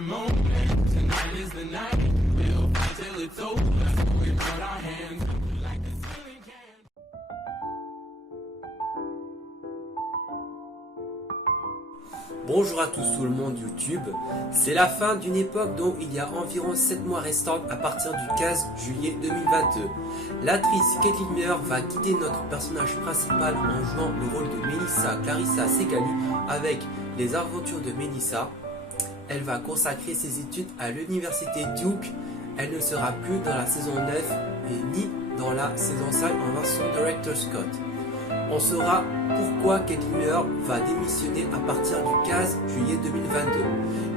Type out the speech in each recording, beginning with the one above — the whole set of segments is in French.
the moment. Tonight is the night. We'll fight till it's over. So we put our hands up like a ceiling can. Bonjour à tous tout le monde YouTube, c'est la fin d'une époque dont il y a environ 7 mois restants à partir du 15 juillet 2022. L'actrice Caitlin Meyer va guider notre personnage principal en jouant le rôle de Melissa Clarissa Segali avec Les Aventures de Melissa. Elle va consacrer ses études à l'université Duke. Elle ne sera plus dans la saison 9 et ni dans la saison 5 en version Director Scott. On saura pourquoi Caitlin Meyer va démissionner à partir du 15 juillet 2022.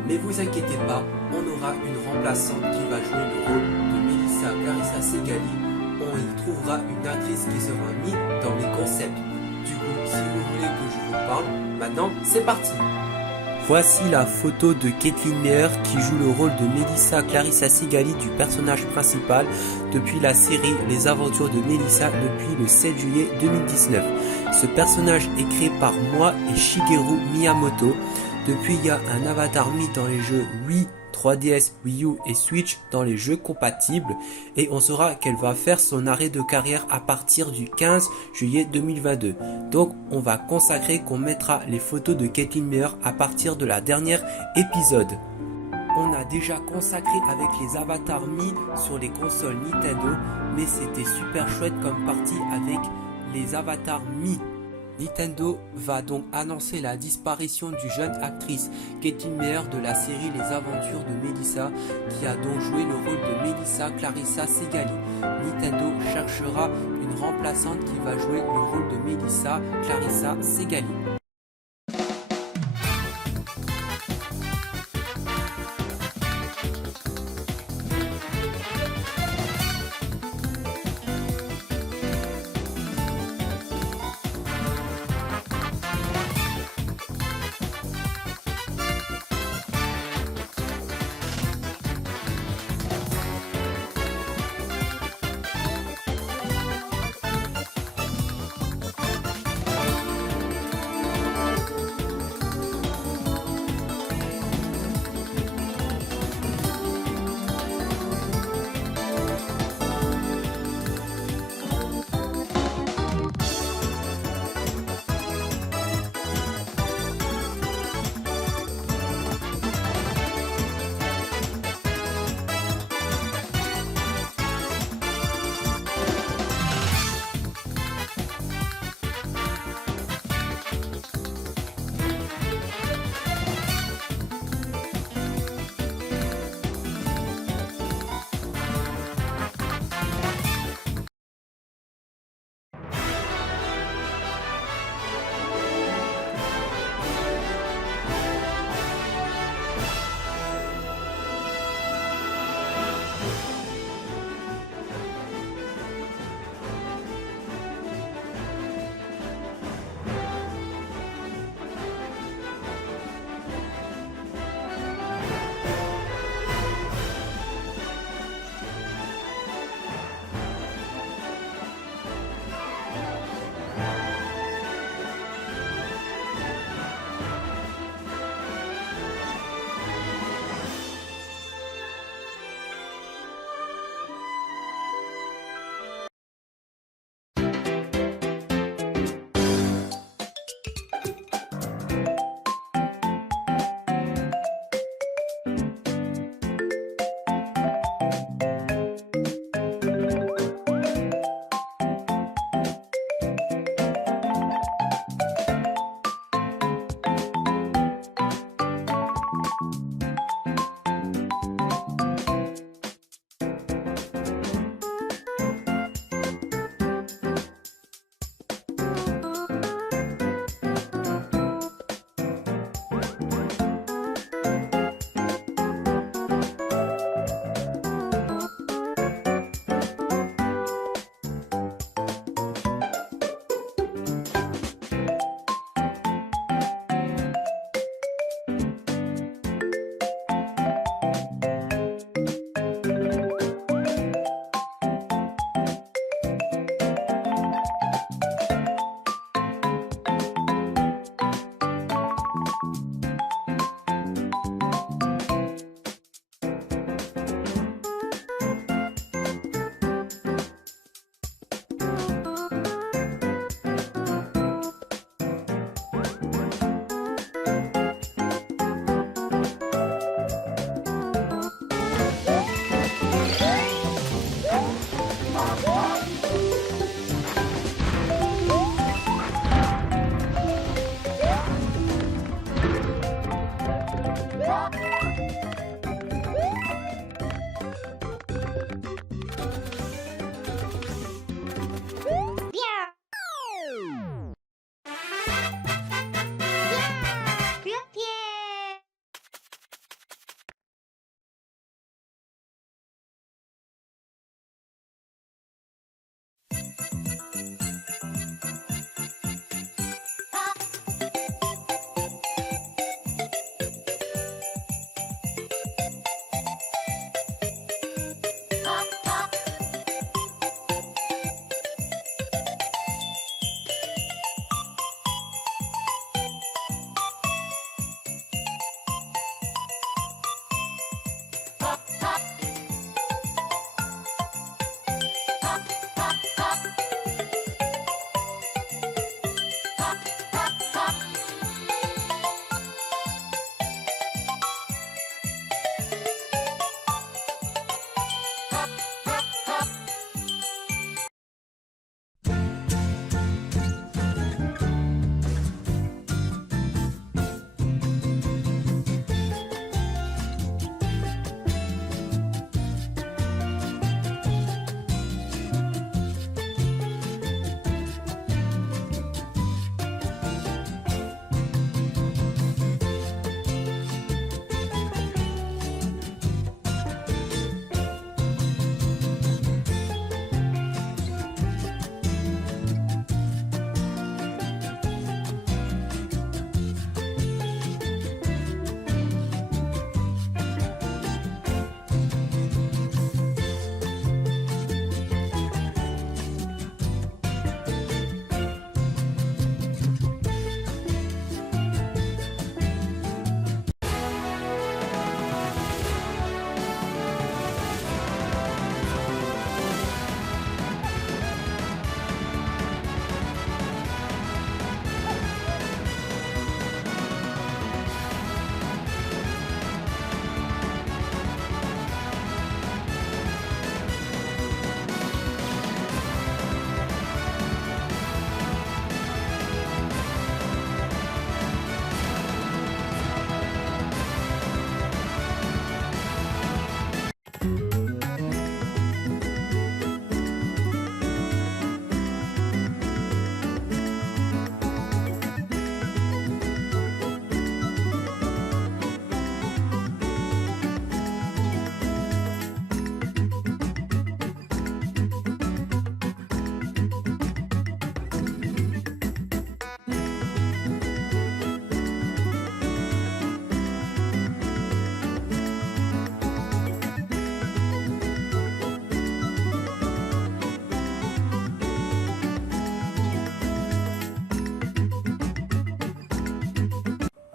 Mais vous inquiétez pas, on aura une remplaçante qui va jouer le rôle de Melissa Clarissa Segali. On y trouvera une actrice qui sera mise dans les concepts. Du coup, si vous voulez que je vous parle, maintenant c'est parti. Voici la photo de Caitlin Meyer qui joue le rôle de Melissa Clarissa Segali du personnage principal depuis la série Les Aventures de Melissa depuis le 7 juillet 2019. Ce personnage est créé par moi et Shigeru Miyamoto. Depuis, il y a un avatar mis dans les jeux Wii, 3DS, Wii U et Switch dans les jeux compatibles et on saura qu'elle va faire son arrêt de carrière à partir du 15 juillet 2022. Donc on va consacrer qu'on mettra les photos de Caitlin Meyer à partir de la dernière épisode. On a déjà consacré avec les avatars mis sur les consoles Nintendo, mais c'était super chouette comme partie avec les avatars mis. Nintendo va donc annoncer la disparition du jeune actrice Caitlin Meyer de la série Les Aventures de Melissa, qui a donc joué le rôle de Melissa Clarissa Segali. Nintendo cherchera une remplaçante qui va jouer le rôle de Melissa Clarissa Segali.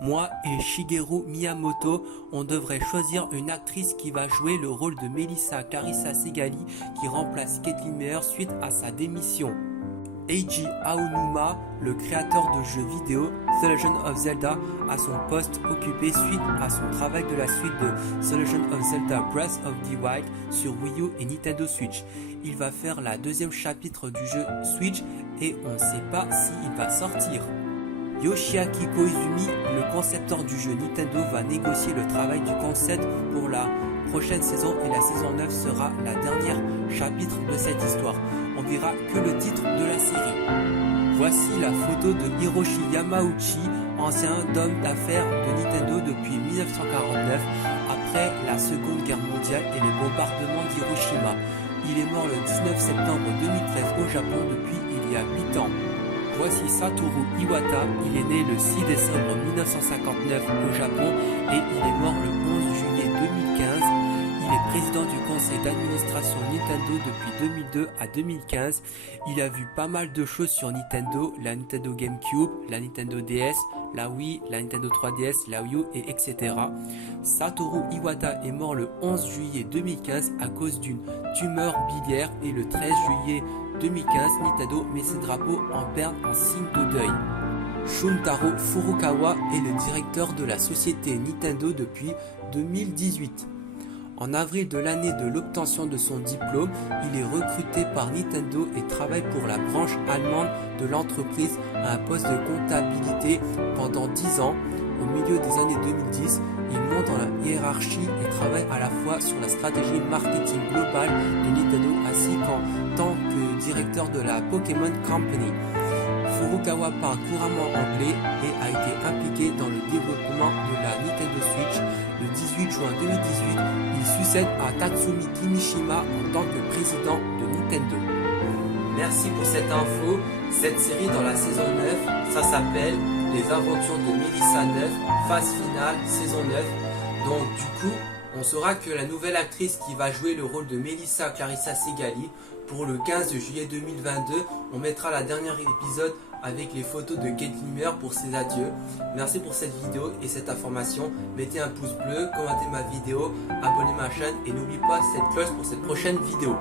Moi et Shigeru Miyamoto, on devrait choisir une actrice qui va jouer le rôle de Melissa Clarissa Segali qui remplace Kathleen Meyer suite à sa démission. Eiji Aonuma, le créateur de jeux vidéo The Legend of Zelda, a son poste occupé suite à son travail de la suite de The Legend of Zelda Breath of the Wild sur Wii U et Nintendo Switch. Il va faire la deuxième chapitre du jeu Switch et on ne sait pas s'il va sortir. Yoshiaki Koizumi, le concepteur du jeu Nintendo, va négocier le travail du concept pour la prochaine saison et la saison 9 sera la dernière chapitre de cette histoire. On verra que le titre de la série. Voici la photo de Hiroshi Yamauchi, ancien homme d'affaires de Nintendo depuis 1949, après la Seconde Guerre mondiale et les bombardements d'Hiroshima. Il est mort le 19 septembre 2013 au Japon depuis il y a 8 ans. Voici Satoru Iwata, il est né le 6 décembre 1959 au Japon et il est mort le 11 juillet 2015. Il est président du conseil d'administration Nintendo depuis 2002 à 2015. Il a vu pas mal de choses sur Nintendo, la Nintendo GameCube, la Nintendo DS, la Wii, la Nintendo 3DS, la Wii U et etc. Satoru Iwata est mort le 11 juillet 2015 à cause d'une tumeur biliaire et le 13 juillet 2015, Nintendo met ses drapeaux en berne en signe de deuil. Shuntaro Furukawa est le directeur de la société Nintendo depuis 2018. En avril de l'année de l'obtention de son diplôme, il est recruté par Nintendo et travaille pour la branche allemande de l'entreprise à un poste de comptabilité pendant 10 ans. Au milieu des années 2010, il monte dans la hiérarchie et travaille à la fois sur la stratégie marketing globale de Nintendo ainsi qu'en tant que directeur de la Pokémon Company. Furukawa parle couramment anglais et a été impliqué dans le développement de la Nintendo Switch. Le 18 juin 2018, il succède à Tatsumi Kimishima en tant que président de Nintendo. Merci pour cette info. Cette série dans la saison 9, ça s'appelle Les Aventures de Melissa 9, phase finale, saison 9. Donc du coup, on saura que la nouvelle actrice qui va jouer le rôle de Melissa Clarissa Segali pour le 15 juillet 2022, on mettra la dernière épisode avec les photos de Kathleen Meyer pour ses adieux. Merci pour cette vidéo et cette information. Mettez un pouce bleu, commentez ma vidéo, abonnez ma chaîne et n'oubliez pas cette cloche pour cette prochaine vidéo.